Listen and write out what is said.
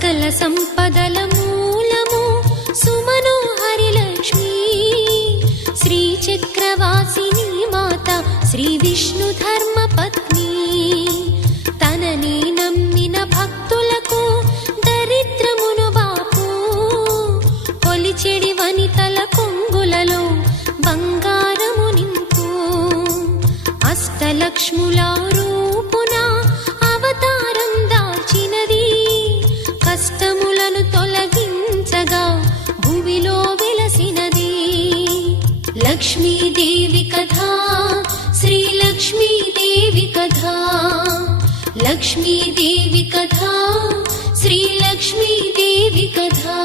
సకల సంపదల మూలము సుమనోహరి లక్ష్మీ శ్రీచక్రవాసిని మాత శ్రీ విష్ణు ధర్మ పత్ని తనని నమ్మిన భక్తులకు దరిద్రమును బాపు కొలిచెడి వనితల కొంగులలో బంగారము నింపు అష్టలక్ష్ముల రూపున అవతారం దాల్చినది కష్టములను తొలగించగా భూమిలో వెలసినది లక్ష్మీదేవి కథా శ్రీ లక్ష్మీదేవి కథా లక్ష్మీదేవి కథా శ్రీ లక్ష్మీదేవి కథా